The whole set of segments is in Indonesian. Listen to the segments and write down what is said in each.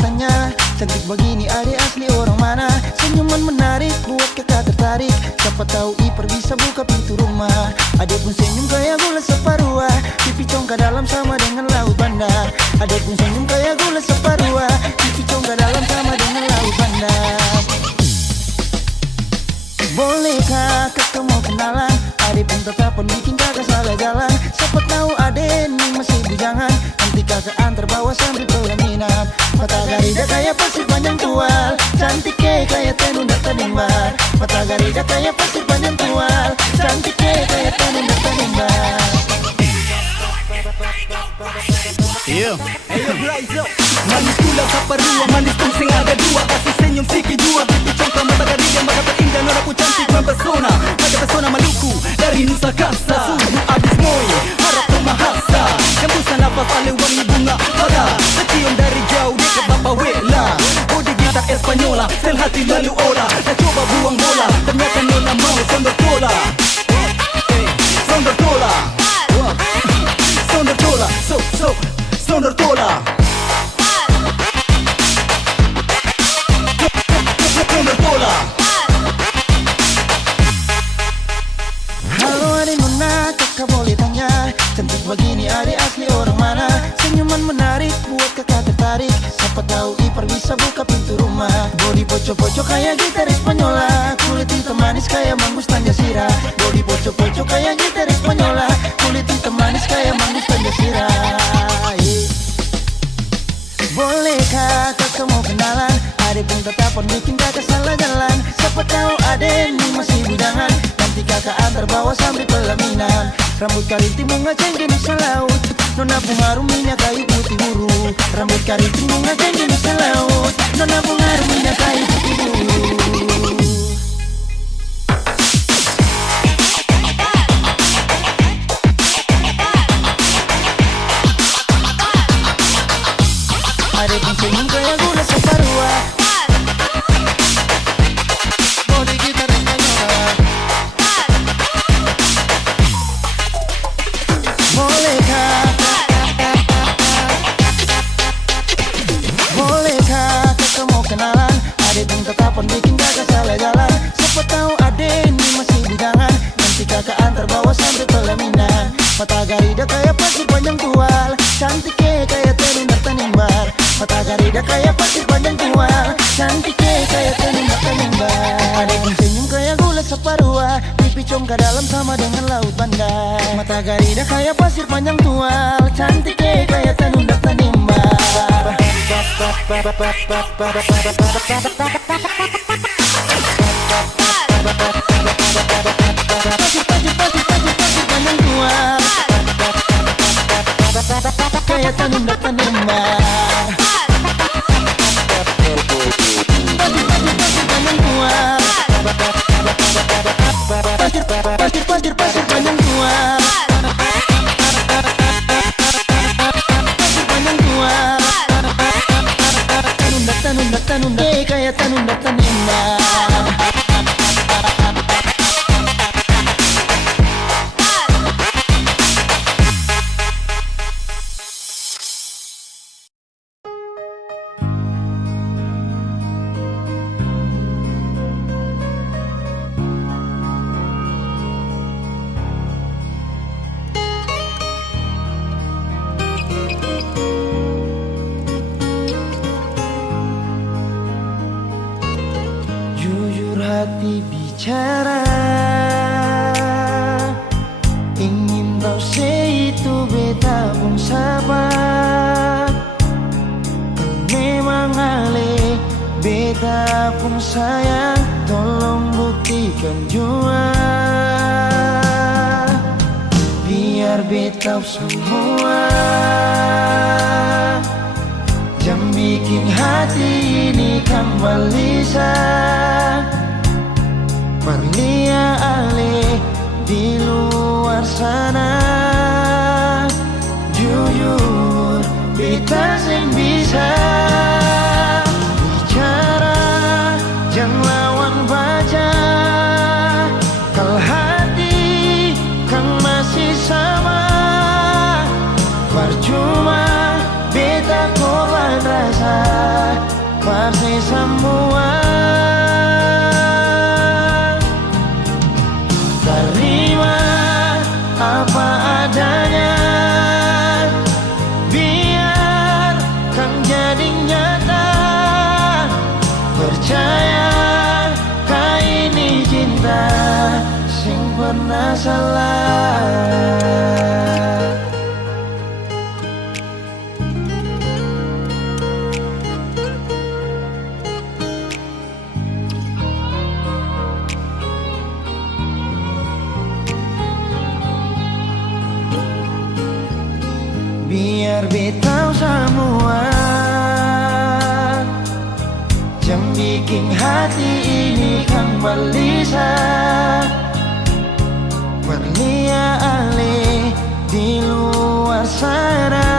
tanya, cantik begini adik asli orang mana? Senyuman menarik buat kakak tertarik. Siapa tahu Ipar bisa buka pintu rumah. Adik pun senyum kayak gula separuh. Pipi congkak dalam sama dengan laut bandar. Adik pun senyum kayak gula separuh. Pipi congkak dalam sama dengan laut bandar. Bolehkah kakak mau kenalan? Adik pun tetap bikin kakak salah jalan. Siapa tahu adik ini masih bujangan. Nanti kakak antar bawa sambil pelaminan. Mata garida kayak pasir panjang tual. Cantik kayak tenun dan tenimbar. Mata garida kayak pasir panjang tual. Cantik kayak tenun dan tenimbar. Ayo Blaizo, manis gula saparua, manis pun sing ada dua. Kasih senyum siki jua, pipi congkak mata garida, mata terindah nora ku cantik mempesona. Mata pesona Maluku dari Nusa Kasa. Suhu abis moi, harap memahasa. Hembusan nafas ale wangi bunga pada. Kecium dari jauh dekat Bapa Wela. Bodi gitar Espanyola, sel hati lalu ora. Dah coba buang bola, ternyata nona mau sondor tola. Sondor tola, sondor tola, sondor tola. Sondor tola. Halo adik Nona, kakak boleh tanya, cantik begini adik asli orang mana? Senyuman menarik buat kakak tertarik. Siapa tahu Ipar bisa buka pintu rumah. Body poco-poco kayak gitar Espanyola. Kulit hitam manis kayak manggus Tanjasira. Body poco-poco kayak gitar Espanyola. Kulit hitam manis kayak manggus Tanjasira. Bolehkah kakak mau kenalan? Adik pun tetap bikin kakak salah jalan. Siapa tahu adik ini masih bujangan. Nanti kakak antar bawa sambil pelaminan. Rambut karinting bunga cengkeh Nusa Laut. Nona bunga harum minyak kayu putih buru. Rambut karinting bunga cengkeh Nusa Laut. Nona bunga harum minyak kayu putih buru. Adik pun senyum kayak gula separuh. Bodi gitar Espanyola. Bolehkah kakak mau kenalan? Adik pun tetap bikin kakak salah jalan. Siapa tahu adik ini masih bujangan. Nanti kakak antar bawa sambil pelaminan. Mata garida kayak pasir panjang tual. Cantik kayak tenun dan tenimbar. Mata garida kayak pasir panjang tual. Cantik kayak tenun dan tenimbar. Adik pun senyum kayak gula separuh. Pipi congkak dalam sama dengan laut bandar. Mata garida kayak pasir panjang tual. Cantik kayak tenun dan tenimbar. Pasir panjang tual. Kayak tenun dan tenimbar. Pasir panjang tual. Pasir panjang tual. Pasir panjang tual. Tenun kayak tenun dan tenimbar. Hati bicara, ingin tahu itu beta pun sabar. Memang ale beta pun sayang, tolong buktikan jua. Biar beta semua jam bikin hati ini kembali Perlia ale di luar sana. Jujur beta sing bisa bicara, jangan lawan baca. Kalau hati kan masih sama, percuma beta korban rasa. semua. Terima apa adanya, biarkan jadi nyata. Percaya kau ini cinta sing pernah salah. Biar betau semua, jangan bikin hati ini kan gelisah. Berlian-lian di luar sana,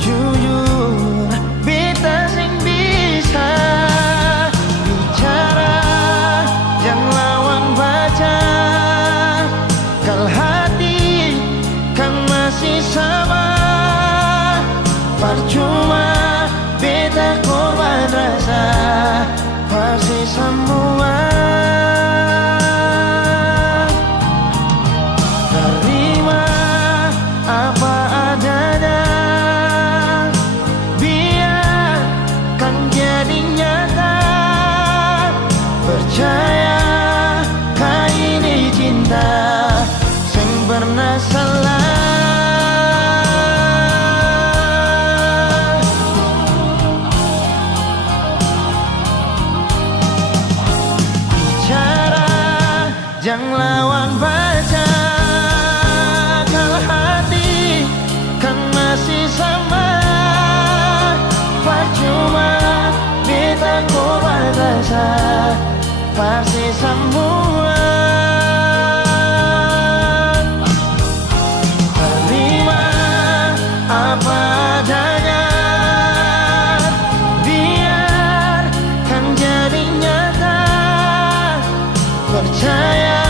jujur beta sing bisa bicara, jangan lawan baca. Kalau hati kan masih sama, percuma beta korban rasa pasti semua. Terima apa adanya, biarkan jadi nyata. Percaya kau ini cinta sing pernah salah. Jangan lawan baca, kalau hati kan masih sama, percuma beta korban rasa pasti semua. Terima apa adanya, biarkan jadi nyata. Percaya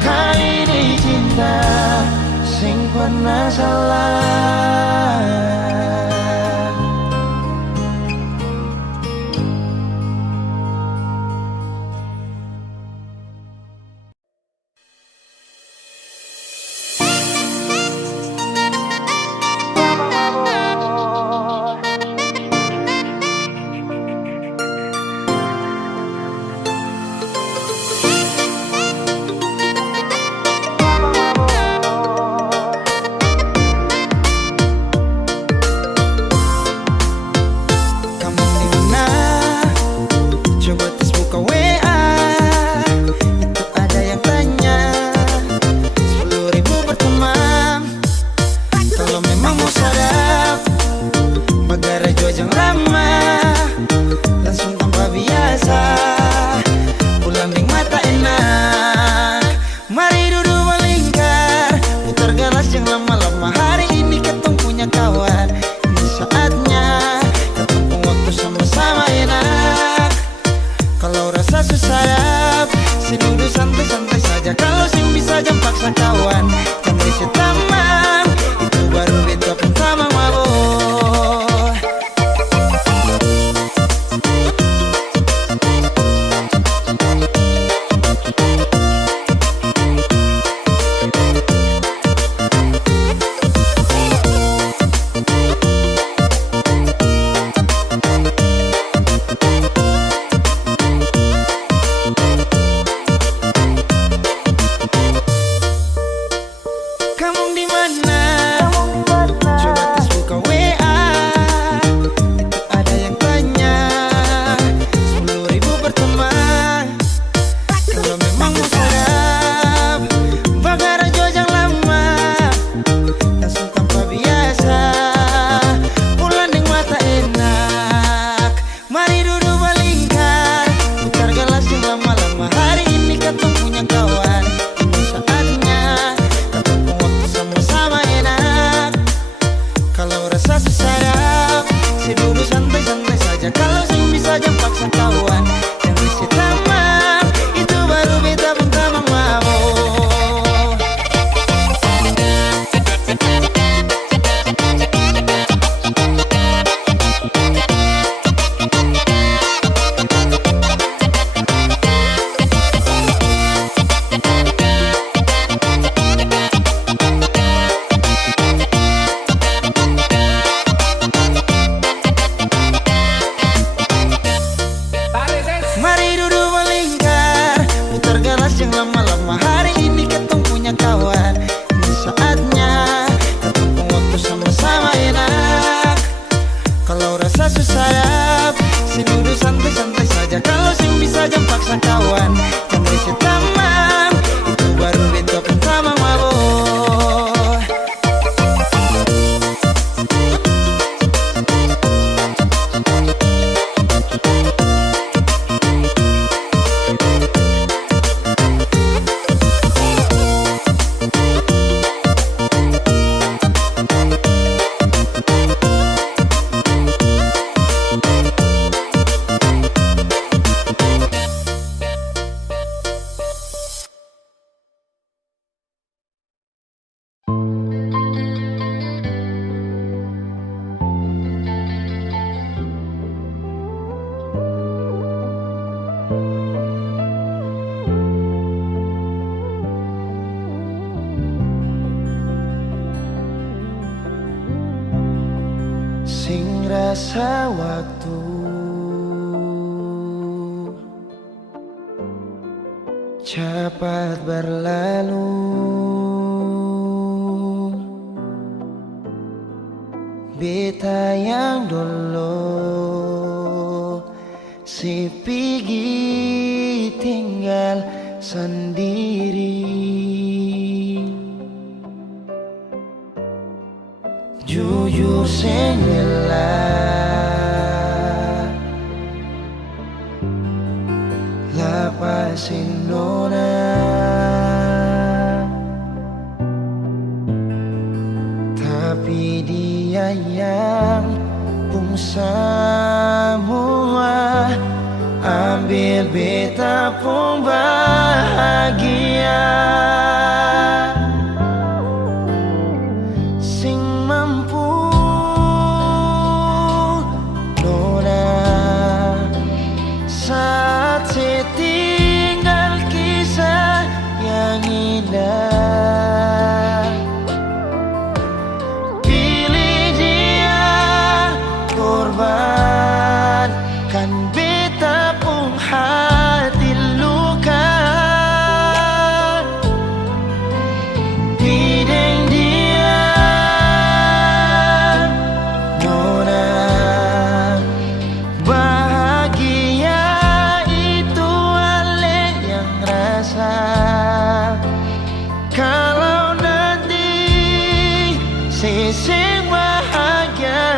kau ini cinta sing pernah salah. Jangan lama-lama, hari ini ketong punya kawan. Ini saatnya ketong pun waktu sama-sama enak. Kalau rasa susah, sini duduk santai-santai saja. Kalau sing bisa jam paksa kawan, jam bisa taman, itu baru bento pertama mabok. Sing rasa waktu cepat berlalu, beta yang dulu si pigi tinggal sendiri. Jujur sing rela lapasin nona, tapi dia yang pun semua ambil beta pun bahagia. Sing mampu nona saat setinggal kisah yang indah. Pilih dia korban kan beta pun hati luka. Bideng dia nona bahagia itu ale yang rasa. Kalau nanti seseng bahagia,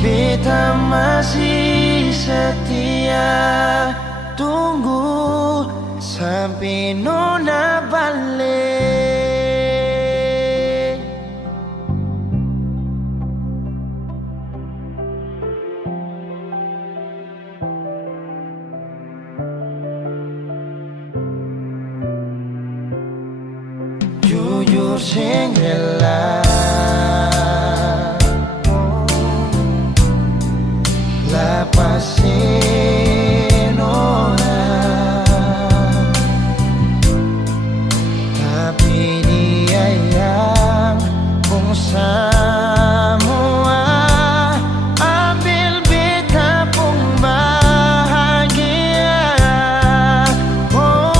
beta masih setia tunggu sampai nona balik. Jujur sing rela lapasin nona, tapi dia yang pun semua ambil beta pun bahagia. Oh,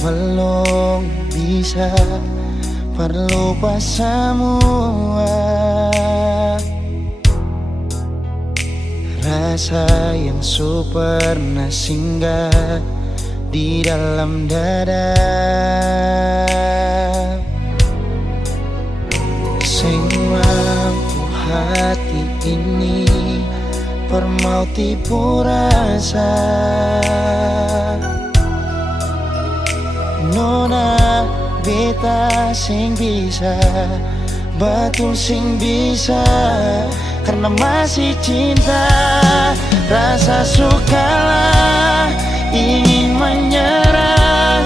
belum bisa, perlu pas semua. Rasa yang pernah singgah di dalam dada, sing mampu hati ini permau tipu rasa. Nona beta sing bisa, betul sing bisa, karena masih cinta. Rasa sukalah ingin menyerah,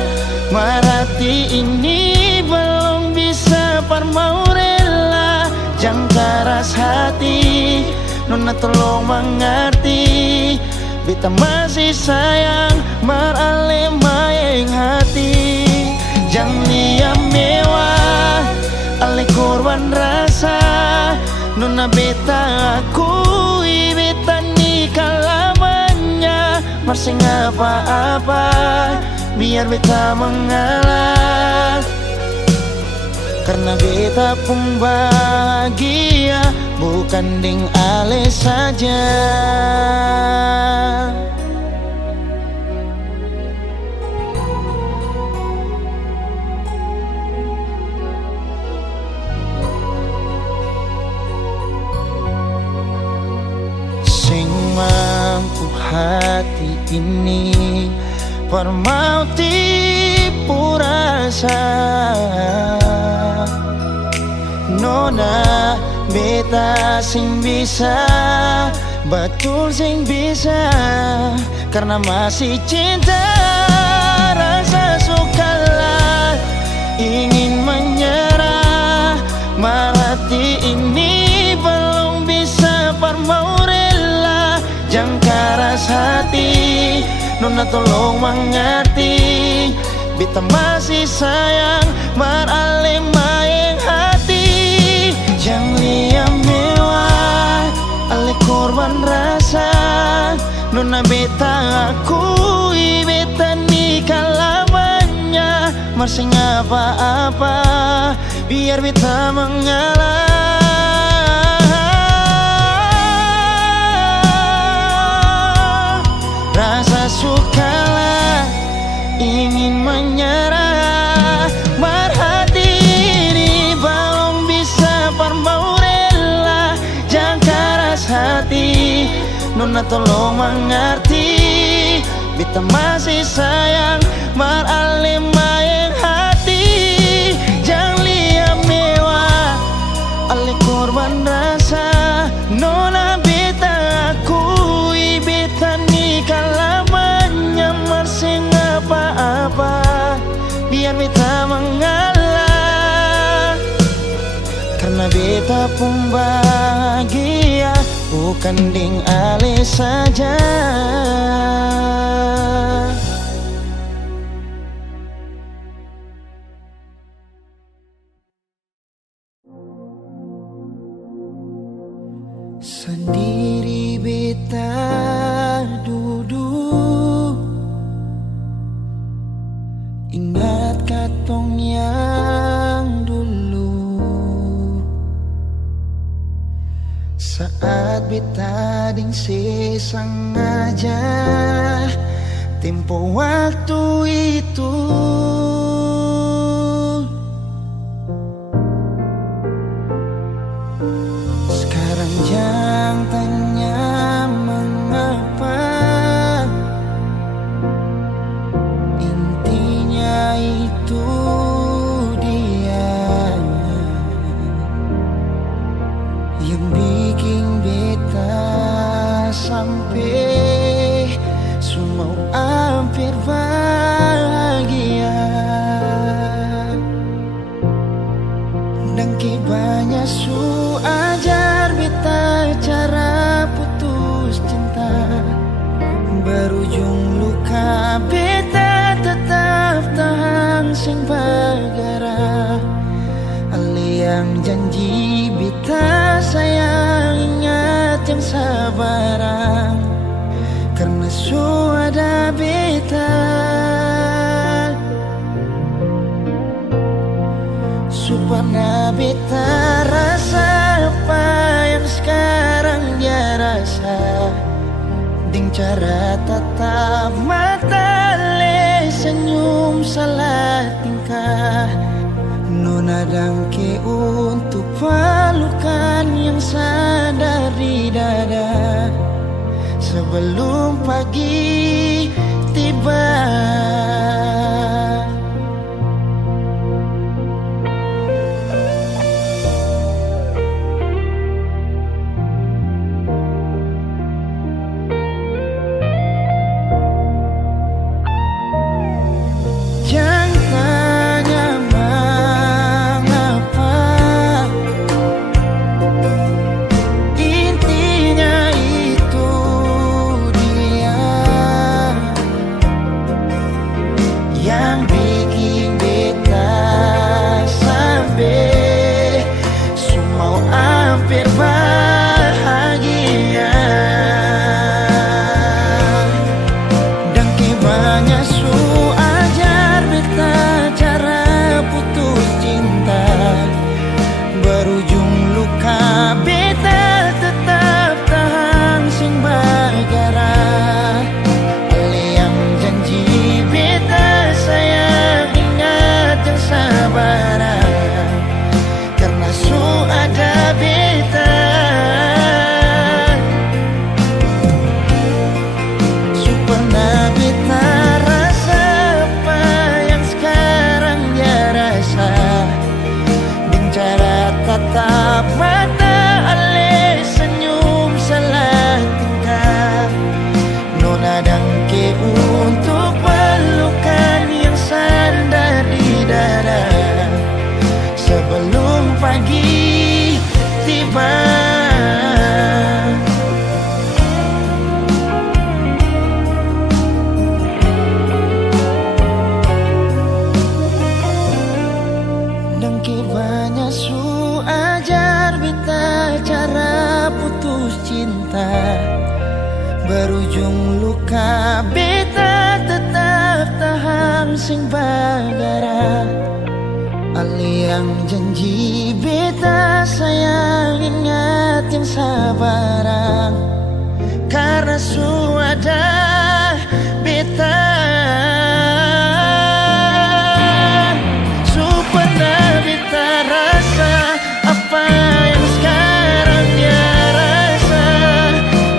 marati ini belum bisa parmau rela. Jangan keras hati, nona tolong mengerti, beta masih sayang marale maeng hati. Jangan liam mewah, ale korban rasa, nona beta akui beta nikah lamanya. Masih apa-apa biar beta mengalah, karena beta pun bahagia, bukan ding ale saja. Sing mampu hati ini permau tipu rasa. Nona beta sing bisa, betul sing bisa, karena masih cinta. Rasa sukalah ingin menyerah, marati ini belum bisa parmau rela. Jangan keras hati, nona tolong mengerti, beta masih sayang marale maeng hati. Jangan liam mewah, ale korban rasa, nona beta akui beta nikah lamanya. Masih apa-apa biar beta mengalah, rasa sukalah ingin menyerah, marhati ini belum bisa parmau rela. Jangan keras hati, nona tolong mengerti, beta masih sayang marale maeng hati. Jangan liam mewah, ale korban rasa, nona beta akui beta nikah lamanya. Masih apa-apa biar beta mengalah, karena beta pun bahagia, bukan ding ale saja. Sendiri beta duduk, ingat katong yang dulu, saat beta ding sengaja tempo waktu itu. Sekarang jangan tanya mengapa, intinya itu dia yang bikin beta sampai semua hampir bahagia. Dan banyak su ajar beta cara putus cinta, berujung luka beta tetap tahan sing bagara. Ali yang janji beta sayang, ingat yang sabaran, karena su ada beta ding cara tatap mata le senyum salah tingkah nona dangke untuk pelukan yang sadar di dada sebelum pagi tiba. Tatap mata ale senyum salah tingkah nona dangke untuk pelukan yang sandar di dada sebelum pagi tiba. Dangke banyak ajar beta cara putus cinta berujung luka beta tetap tahan sing bagara ali yang janji beta sayang ingat yang sabarang karena sudah beta supernah beta rasa apa yang sekarang dia rasa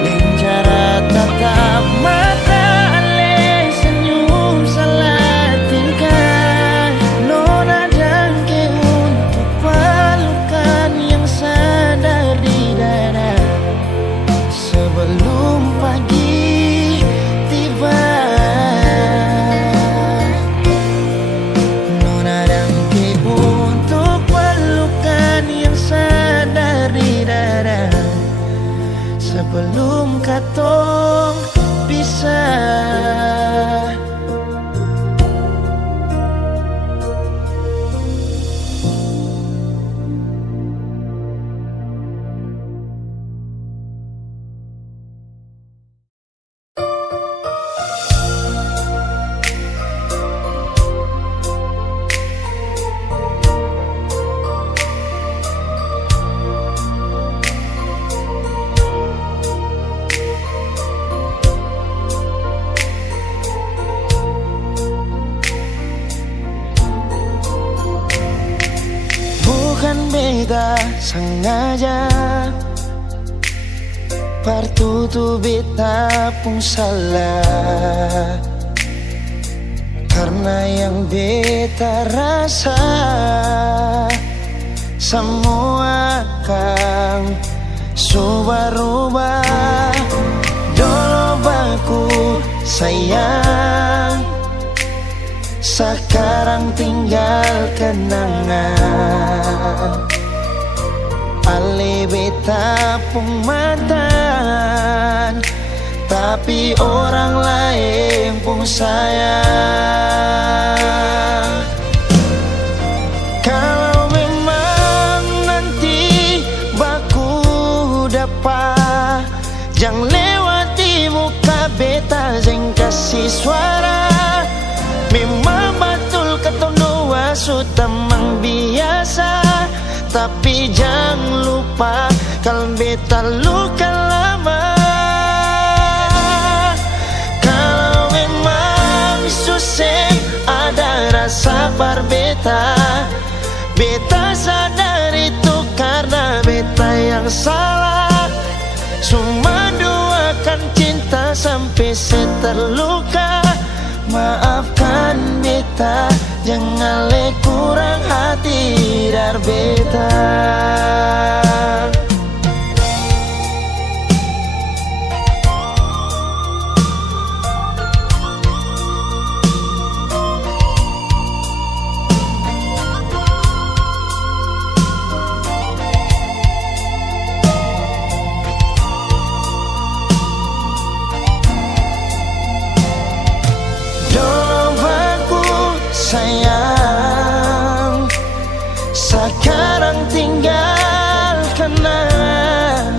dengan cara tatap mata ale senyum salah tingkah nona dangke untuk pelukan yang sadar di dada sebelum pagi tiba. Nona dangke untuk pelukan yang sadar di dada sebelum katong pisah. Bukan beta sengaja partutu beta pun salah karena yang beta rasa semua akan subah-rubah dulu baku sayang sekarang tinggal kenangan ale beta pun mantan tapi orang lain pun sayang. Kalau memang nanti baku dapat jangan lewati muka beta jeng kasih suara. Memang betul kata dua sudah biasa, tapi jangan lupa kalau beta luka lama. sabar beta. Beta sadar itu karena beta yang salah. Cuma doakan cinta sampai saya terluka. Maafkan beta, jangan le kurang hati dar beta. Sayang, sekarang tinggalkanlah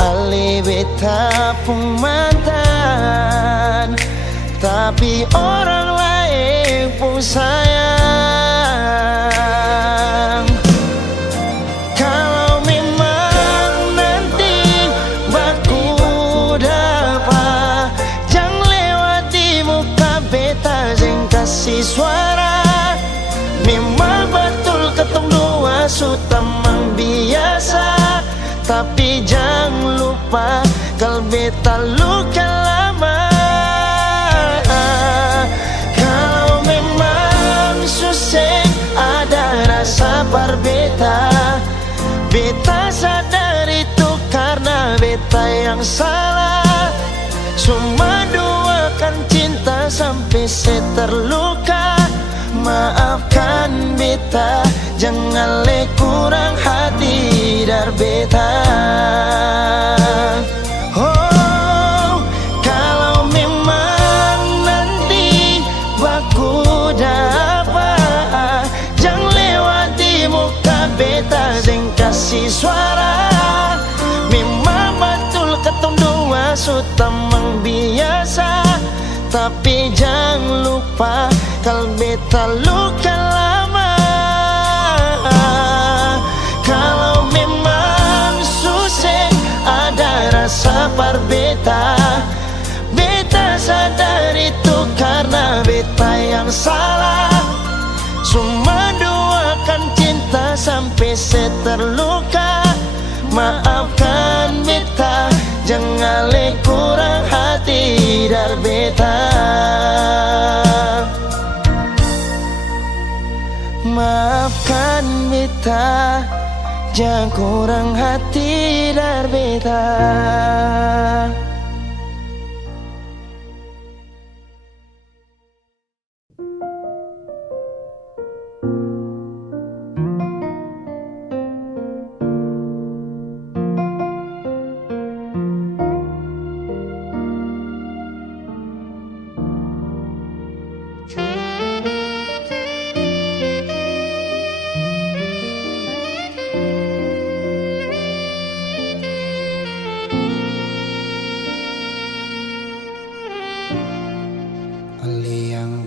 Ali beta pun mantan, tapi orang lain pun sayang. Kalau memang nanti baku dapat, jangan lewati muka beta kasih suara. Memang betul ketong dua sutamang biasa, tapi jangan lupa kalau beta luka lama. Kalau memang susah ada rasa berbeta, beta sadar itu karena beta yang salah. Cuma doakan cinta sampai saya terluka. Maafkan beta, jangan le kurang hati dar beta. Oh, kalau memang nanti baku dapat, jangan lewati muka beta yang kasih suara. Memang betul ketong dua sutamang biasa, tapi jangan lupa kalau beta luka lama. Kalau memang susah ada rasa berbeta, beta sadar itu karena beta yang salah. Cuma doakan cinta sampai saya terluka. Maafkan beta, jangan le kurang hati dar beta. Maafkan beta, jangan kurang hati dar beta.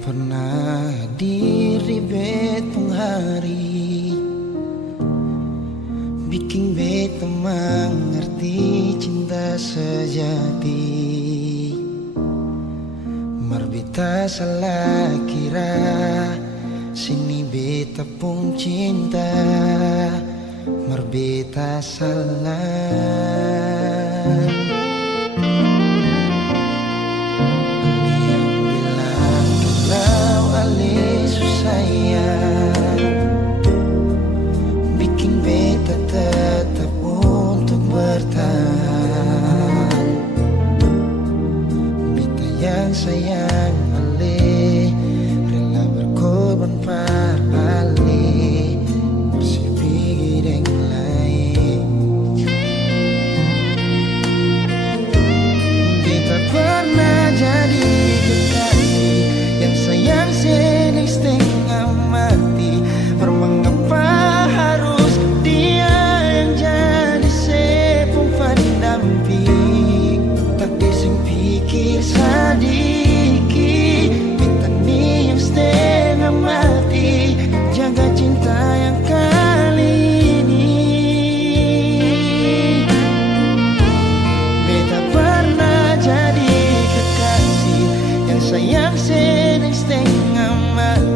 Pernah hadir di betong hari, bikin beta mengerti cinta sejati. Marbeta salah kira, sini beta pun cinta. Marbeta salah. Bikin beta tetap untuk bertahan. Beta yang sayang Ale, rela berkorban par Ale, bersih yang lain. Beta pernah jadi kekasih yang sayang sedang setengah mati. Mengapa harus dia yang jadi sepung pendamping? Tak dising pikir sadiki, beta ni yang setengah mati. Jaga cinta yang kali ini. Beta pernah jadi kekasih yang sayang sedang setengah mati.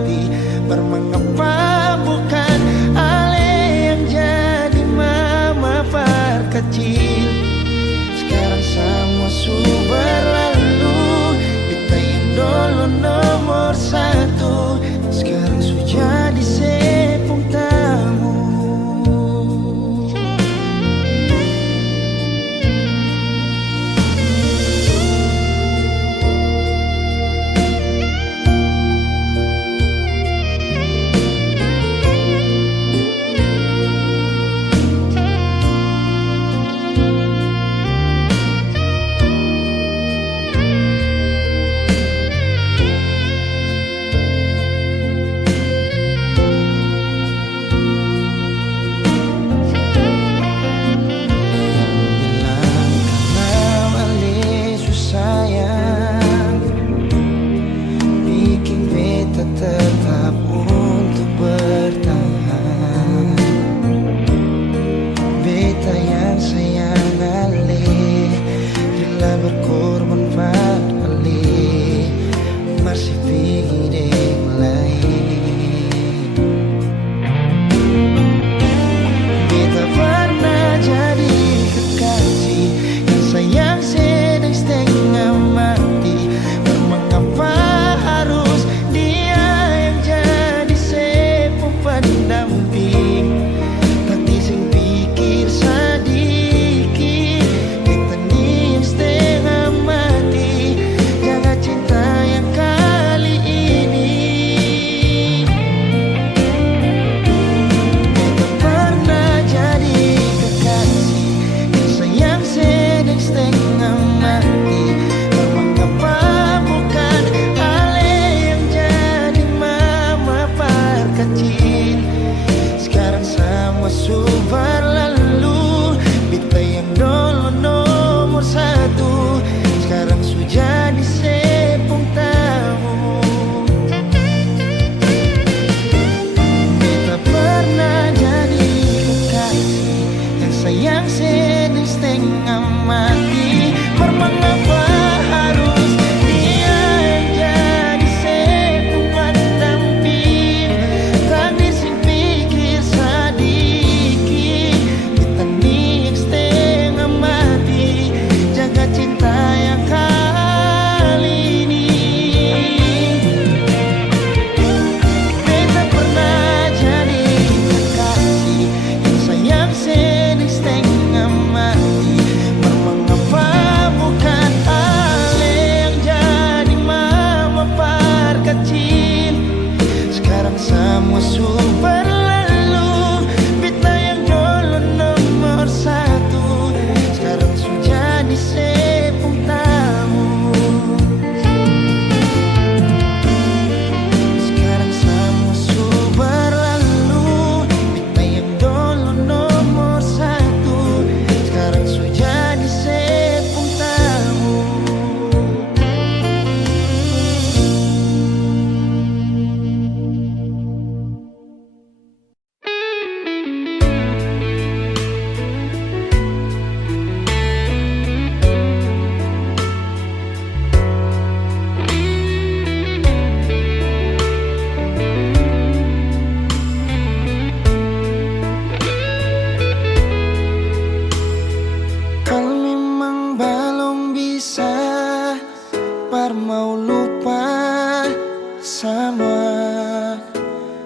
mau lupa semua,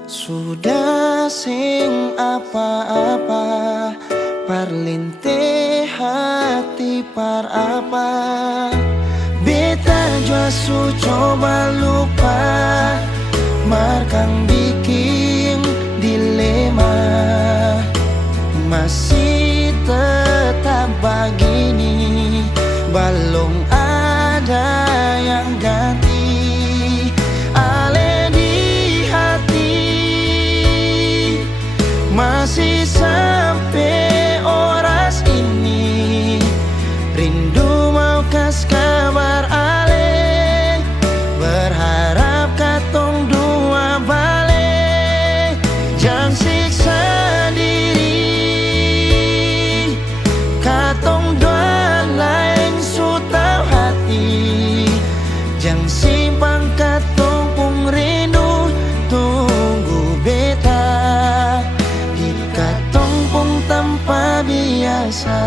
sudah sing apa-apa, perlinte hati par apa. Beta jua su coba lupa, markang bikin dilema, masih tetap begini, belum ada yang ganti. Ale di hati masih sampai oras ini, rindu mau kas kabar ale, berharap katong dua balik, jangan siksa diri, katong dua lain su tau hati, jangan simpang katong pung rindu, tunggu beta di katong pung tanpa biasa.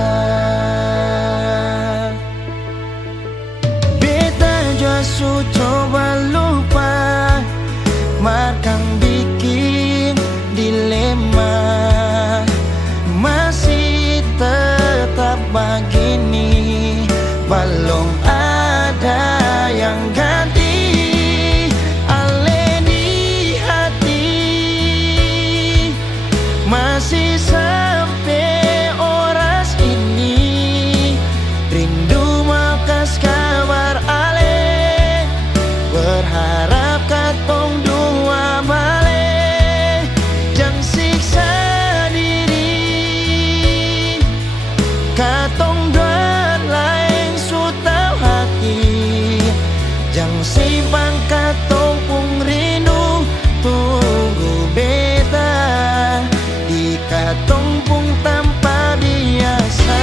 Beta jua su coba lupa, markang bikin dilema, masih tetap begini, belum ada yang ganti. Ale di hati masih sampai oras ini, rindu mau kas kabar ale, berharap katong dua balik, jangan siksa diri, katong dua lain su tau hati, jangan simpang katong pung rindu, tunggu beta di katong pung tanpa biasa.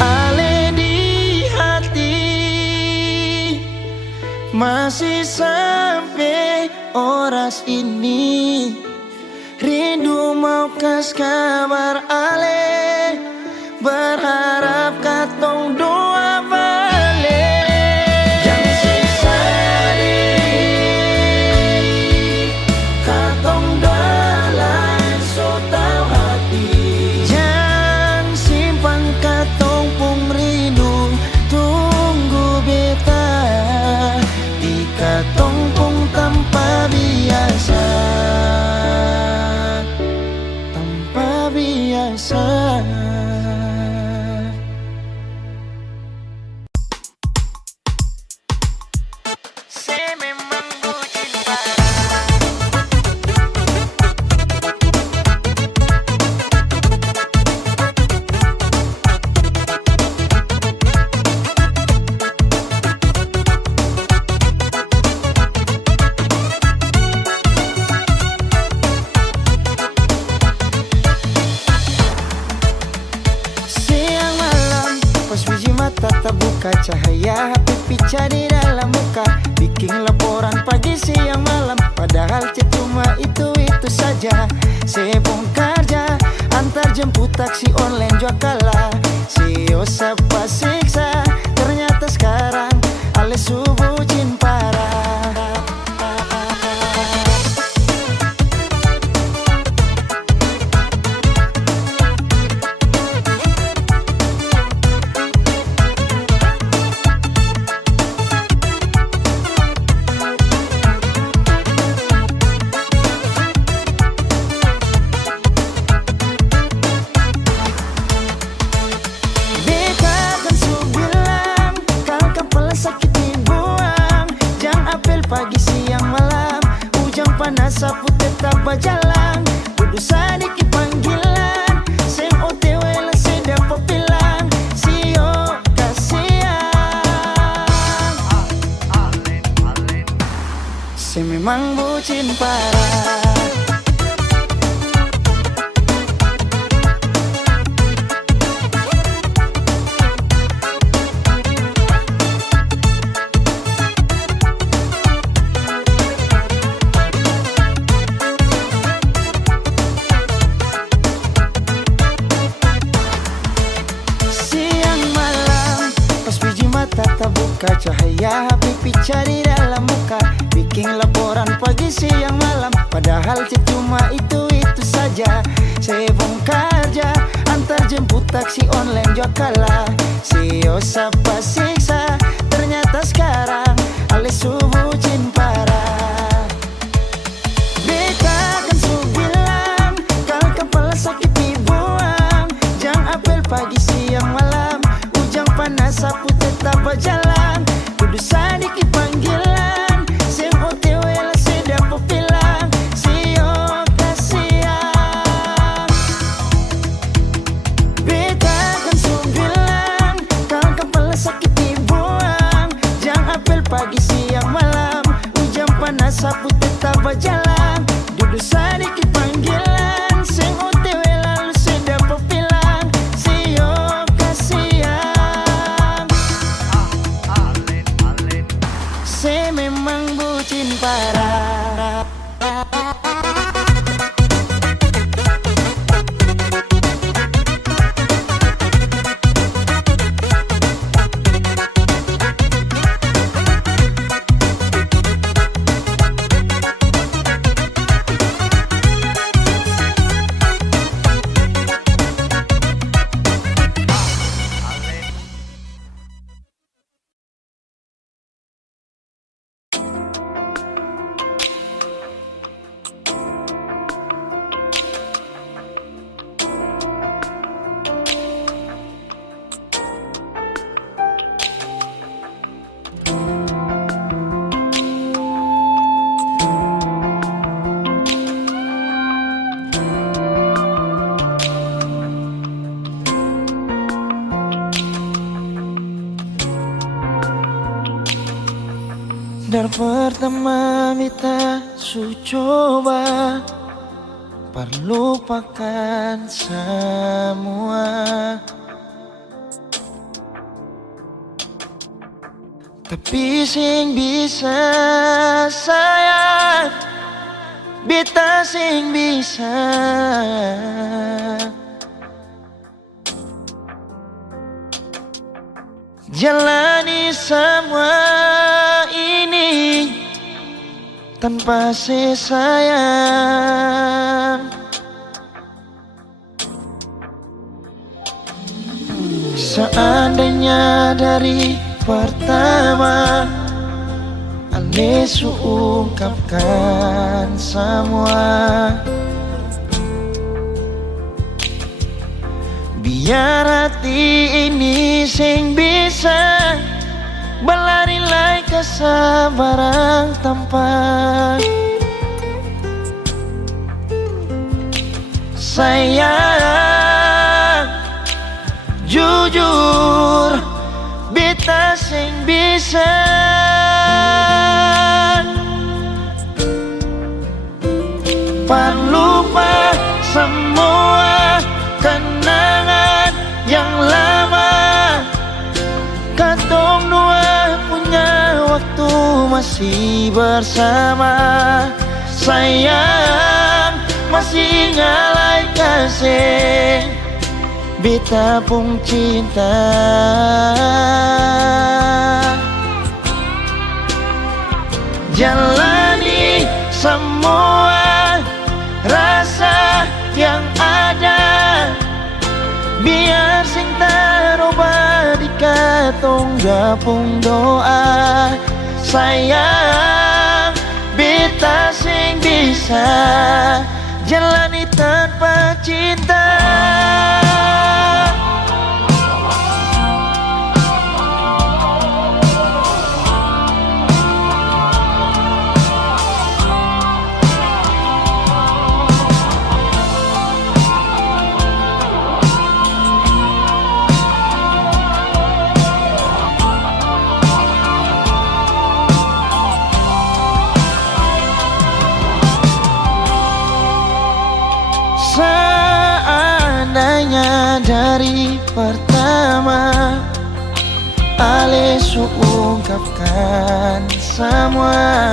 Ale di hati masih sampai oras ini, rindu mau kas kabar ale, berharap katong dua balik, jangan siksa diri, katong dua lain su tau hati, jangan simpang katong pung rindu, tunggu beta di katong pung tanpa biasa, tanpa biasa. Saya memang bucin parah. Siang malam pas biji mata tak buka, cahaya HP pica di dalam muka, bikin laporan pagi siang malam, padahal cuma itu saja. Saya pun kerja antar jemput taksi online jua kalah, sio sapa siksa, ternyata sekarang ale su bucin parah. Beta kan su bilang, kal kepala sakit dibuang, jangan apel pagi siang malam, hujan panas sapu tetap berjalan, kudu sadiki panggilan, seng OTW lah saya dapat bilang, sio kasihan. Saya memang bucin parah. Maka cahaya HP cari dalam muka, bikin laporan pagi siang malam. Padahal cuma itu saja. Saya bongkar ja, antar jemput taksi online juga kalah. Sio sapa siksa, ternyata sekarang alis subuh cin parah. Beta kan su bilang, kalau kepala sakit dibuang. Jangan apel pagi siang malam, ujang panas sapu tetap berjalan. Kudu sadiki panggilan, sem OTW lah sedap pepilang. Sio kasihan. Beta kan su bilang, kalau kepala sakit dibuang. Jangan apel pagi siang malam, ujang panas sapu tetap berjalan. Duduk sadiki panggilan, sem OTW lalu sedap pepilang. Sio kasihan. Saya memang bucin parah. Dari pertama kita su coba perlupakan semua, tapi sing bisa sayang, beta sing bisa jalani semua ini tanpa sayang. Seandainya dari pertama Ale ungkapkan semua, biar hati ini sing bisa berlari lai kesabaran tanpa sayang. Jujur beta sing bisa lupa semua kenangan yang lama. Katong dua punya waktu masih bersama. Sayang masih ngalai kasih beta pun cinta. Jalani semua rasa yang ada, biar sing taroba di katong gapung doa. Sayang beta sing bisa jalani tanpa cinta. Seandainya dari pertama Ale ungkapkan semua,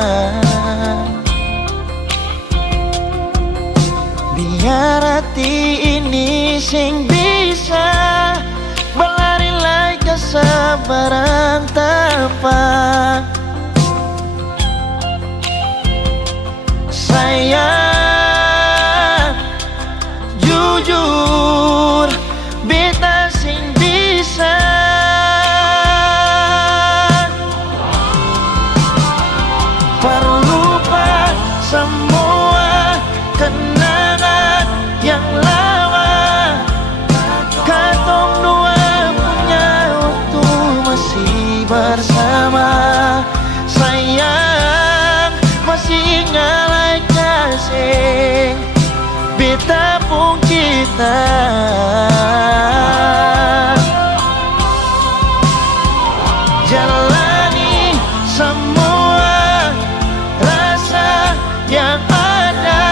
biar hati ini sing bisa berlari lai kesabaran tanpa apa. Sayang, jujur, beta sing bisa perlupa semua kenangan yang lama. Katong dua punya waktu masih bersama. Sayang, masih ingat kasih beta pun kita. Jalani semua rasa yang ada,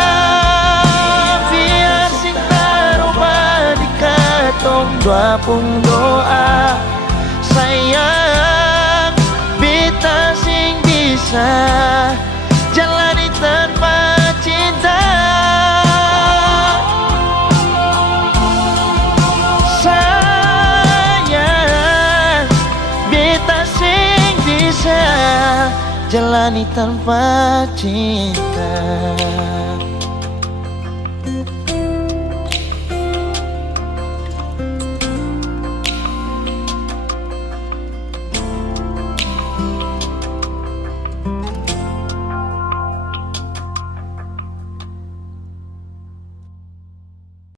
biar sing terubah di katong dua pun doa. Sayang, beta sing bisa jalani tanpa cinta. Sayang, beta sing bisa jalani tanpa cinta.